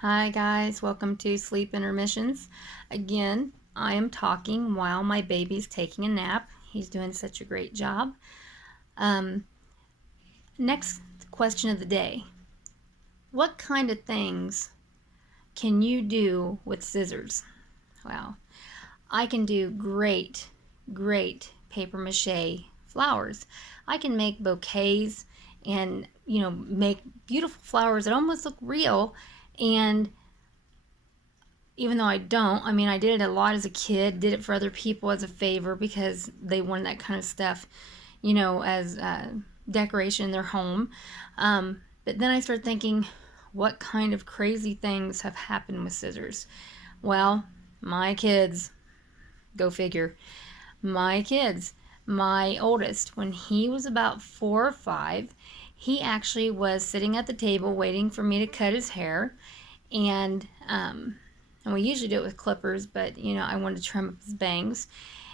Hi guys, welcome to Sleep Intermissions. Again, I am talking while my baby's taking a nap. He's doing such a great job. Um, Next question of the day. What kind of things can you do with scissors? Well, I can do great paper mache flowers. I can make bouquets and, make beautiful flowers that almost look real. And even though I don't, I did it a lot as a kid, did it for other people as a favor because they wanted that kind of stuff, as decoration in their home. But then I started thinking, what kind of crazy things have happened with scissors? Well, my kids, go figure. My kids, my oldest, when he was about 4 or 5, he actually was sitting at the table waiting for me to cut his hair. And we usually do it with clippers, but I wanted to trim up his bangs.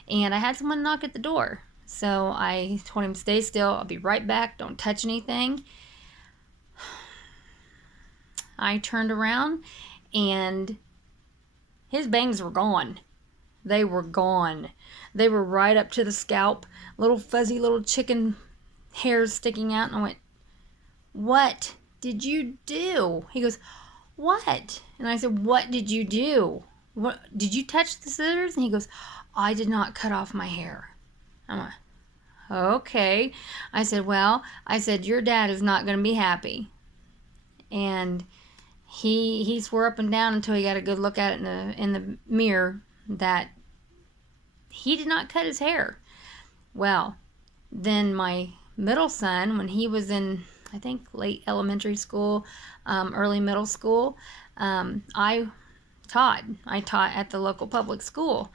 And I had someone knock at the door. So I told him, stay still, I'll be right back, don't touch anything. I turned around and his bangs were gone. They were gone. They were right up to the scalp, little fuzzy little chicken hairs sticking out. And I went, what did you do? He goes, what? And I said, what did you do? What did you touch the scissors? And he goes, I did not cut off my hair. I'm like, okay. I said, your dad is not going to be happy. And he swore up and down until he got a good look at it in the mirror that he did not cut his hair. Well, then my middle son, when he was in, I think, late elementary school, early middle school, I taught at the local public school,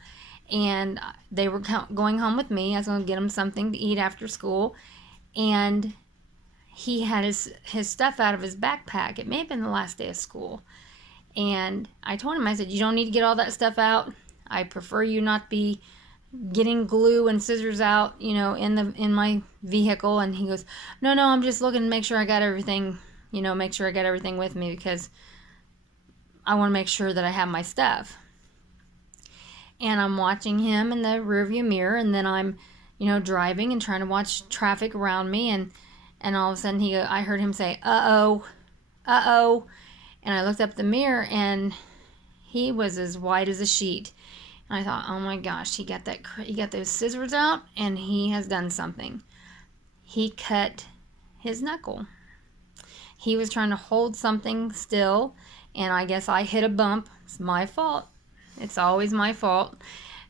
and they were going home with me. I was going to get him something to eat after school, and he had his stuff out of his backpack. It may have been the last day of school, and I told him, I said, you don't need to get all that stuff out. I prefer you not be getting glue and scissors out, in my vehicle. And he goes, no, I'm just looking to make sure I got everything, make sure I got everything with me because I want to make sure that I have my stuff. And I'm watching him in the rearview mirror, and then I'm, driving and trying to watch traffic around me, and all of a sudden I heard him say, uh-oh, and I looked up the mirror, and he was as white as a sheet. And I thought, oh my gosh, he got those scissors out, and he has done something. He cut his knuckle. He was trying to hold something still, and I guess I hit a bump. It's my fault. It's always my fault.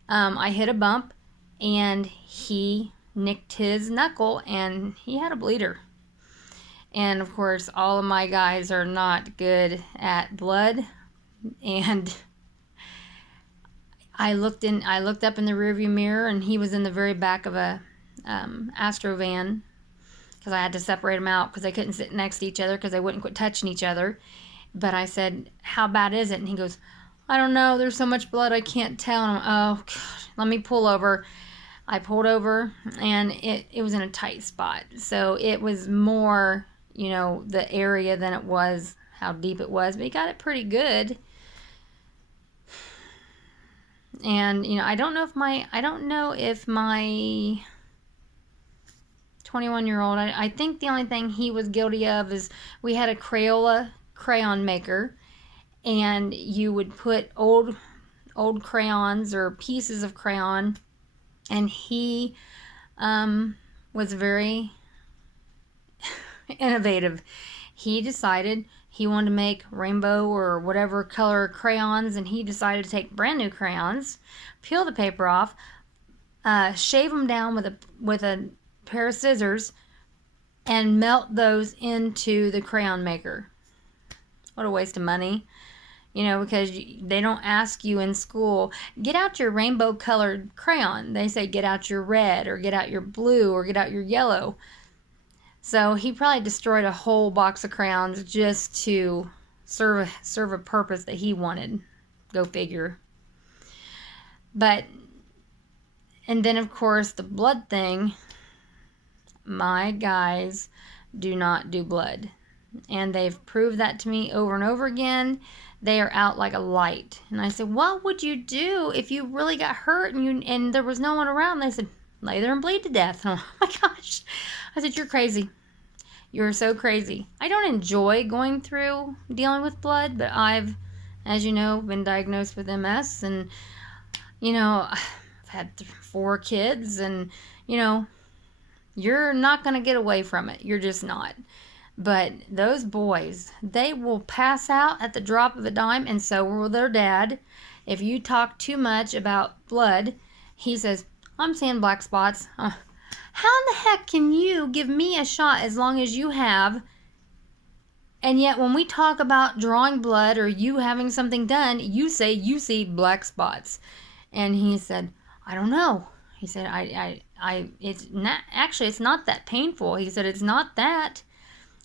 I hit a bump, and he nicked his knuckle, and he had a bleeder. And of course, all of my guys are not good at blood, and I looked up in the rearview mirror, and he was in the very back of a Astro van, because I had to separate them out because they couldn't sit next to each other because they wouldn't quit touching each other. But I said, how bad is it? And he goes, I don't know. There's so much blood I can't tell. And I'm, oh, God, let me pull over. I pulled over, and it was in a tight spot. So it was more, the area than it was how deep it was. But he got it pretty good. And, I don't know if my 21-year-old, I think the only thing he was guilty of is we had a Crayola crayon maker, and you would put old crayons or pieces of crayon, and he was very innovative. He decided he wanted to make rainbow or whatever color crayons, and he decided to take brand new crayons, peel the paper off, shave them down with a pair of scissors, and melt those into the crayon maker. What a waste of money. Because they don't ask you in school, get out your rainbow colored crayon. They say get out your red, or get out your blue, or get out your yellow. So he probably destroyed a whole box of crayons just to serve a purpose that he wanted. Go figure. And then of course the blood thing, my guys do not do blood. And they've proved that to me over and over again. They are out like a light. And I said, what would you do if you really got hurt and there was no one around? They said, lay there and bleed to death. Oh my gosh. I said, you're crazy. You're so crazy. I don't enjoy going through dealing with blood, but I've, as you know, been diagnosed with MS, and, I've had 4 kids, and, you're not going to get away from it. You're just not. But those boys, they will pass out at the drop of a dime, and so will their dad. If you talk too much about blood, he says, I'm seeing black spots. How in the heck can you give me a shot as long as you have, and yet when we talk about drawing blood or you having something done, you say you see black spots? And he said, I don't know. He said, it's not, actually, it's not that painful. He said, it's not that.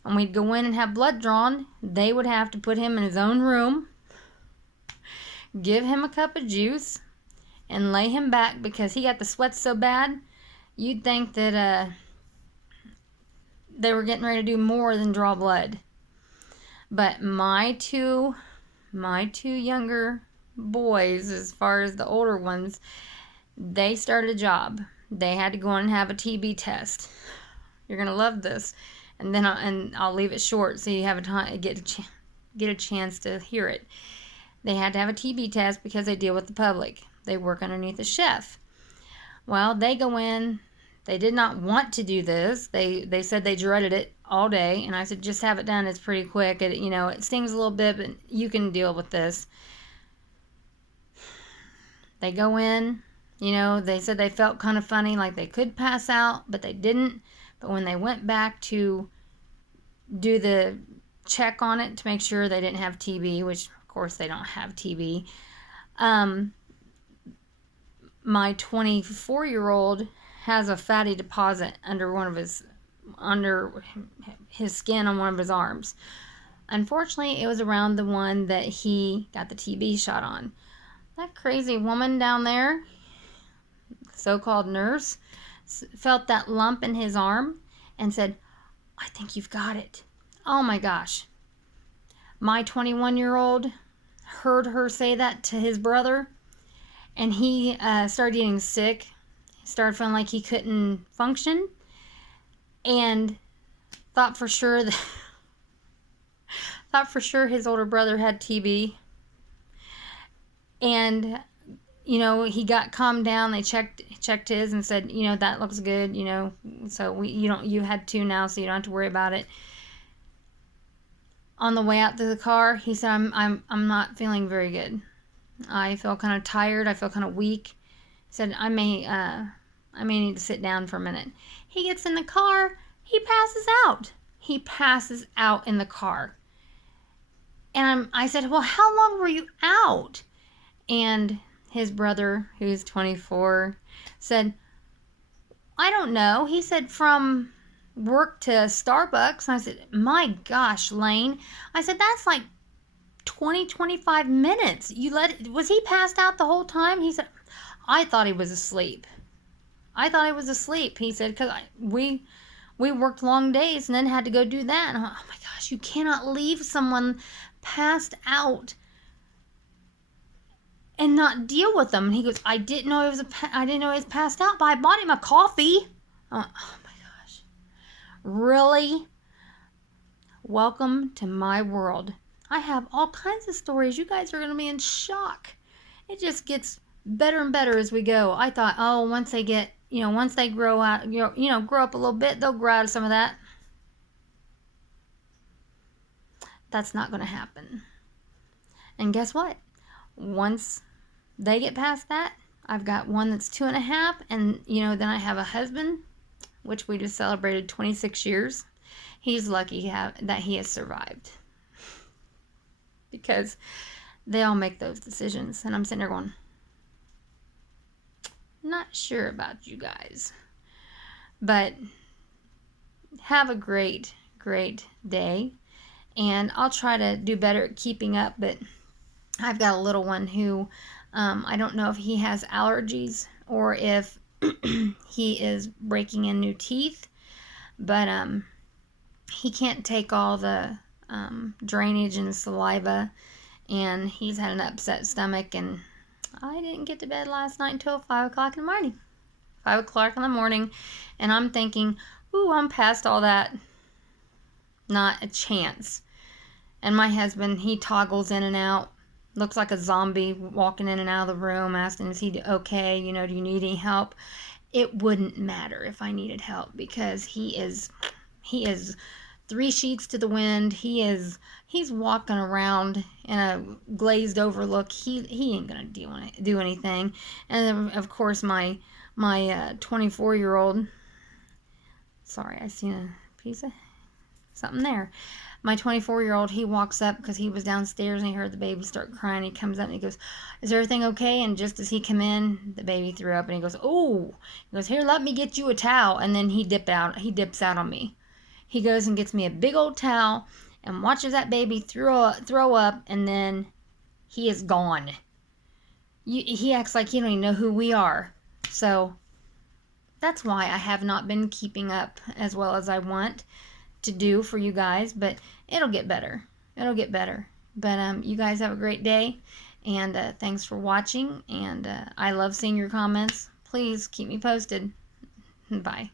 And we'd go in and have blood drawn. They would have to put him in his own room, give him a cup of juice, and lay him back because he got the sweats so bad. You'd think that they were getting ready to do more than draw blood. But my two younger boys, as far as the older ones, they started a job. They had to go in and have a TB test. You're gonna love this, and then I'll leave it short so you have a time get a chance to hear it. They had to have a TB test because they deal with the public. They work underneath a chef. Well, they go in. They did not want to do this. They said they dreaded it all day, and I said, just have it done. It's pretty quick. It stings a little bit, but you can deal with this. They go in. They said they felt kind of funny, like they could pass out, but they didn't. But when they went back to do the check on it to make sure they didn't have TB, which of course they don't have TB, my 24-year-old has a fatty deposit under his skin on one of his arms. Unfortunately, it was around the one that he got the TB shot on. That crazy woman down there, so-called nurse, felt that lump in his arm and said, I think you've got it. Oh my gosh. My 21-year-old heard her say that to his brother, and he started getting sick. He started feeling like he couldn't function, and thought for sure his older brother had TB. And he got calmed down. They checked his and said, that looks good, so you had 2 now, so you don't have to worry about it. On the way out to the car, he said, I'm not feeling very good. I feel kind of tired. I feel kind of weak. He said, I may need to sit down for a minute. He gets in the car. He passes out. He passes out in the car. And I said, well, how long were you out? And his brother, who's 24, said, I don't know. He said, from work to Starbucks. And I said, my gosh, Lane. I said, that's like 25 minutes. Was he passed out the whole time? He said, I thought he was asleep. He said, because we worked long days and then had to go do that. And I'm like, oh my gosh, you cannot leave someone passed out and not deal with them. And he goes, I didn't know he was passed out, but I bought him a coffee. I'm like, oh my gosh, really? Welcome to my world. I have all kinds of stories. You guys are going to be in shock. It just gets better and better as we go. I thought, once they grow out, grow up a little bit, they'll grow out of some of that. That's not going to happen. And guess what? Once they get past that, I've got one that's 2.5, and then I have a husband, which we just celebrated 26 years. He's lucky that he has survived, because they all make those decisions, and I'm sitting there going, not sure about you guys, but have a great day, and I'll try to do better at keeping up. But I've got a little one who I don't know if he has allergies or if he is breaking in new teeth, but he can't take all the drainage and saliva, and he's had an upset stomach, and I didn't get to bed last night until 5 o'clock in the morning. 5 o'clock in the morning, and I'm thinking, ooh, I'm past all that. Not a chance. And my husband, he toggles in and out, looks like a zombie walking in and out of the room, asking, is he okay? You know, do you need any help? It wouldn't matter if I needed help, because he is 3 sheets to the wind. He's walking around in a glazed over look. He ain't gonna do anything. And then, of course, my 24-year-old. Sorry, I seen a piece of something there. My 24-year-old, he walks up because he was downstairs and he heard the baby start crying. He comes up and he goes, is everything okay? And just as he come in, the baby threw up, and he goes, oh, he goes, here, let me get you a towel. And then he dips out on me. He goes and gets me a big old towel and watches that baby throw up, and then he is gone. He acts like he don't even know who we are. So that's why I have not been keeping up as well as I want to do for you guys, but it'll get better. It'll get better. But you guys have a great day, and thanks for watching, and I love seeing your comments. Please keep me posted. Bye.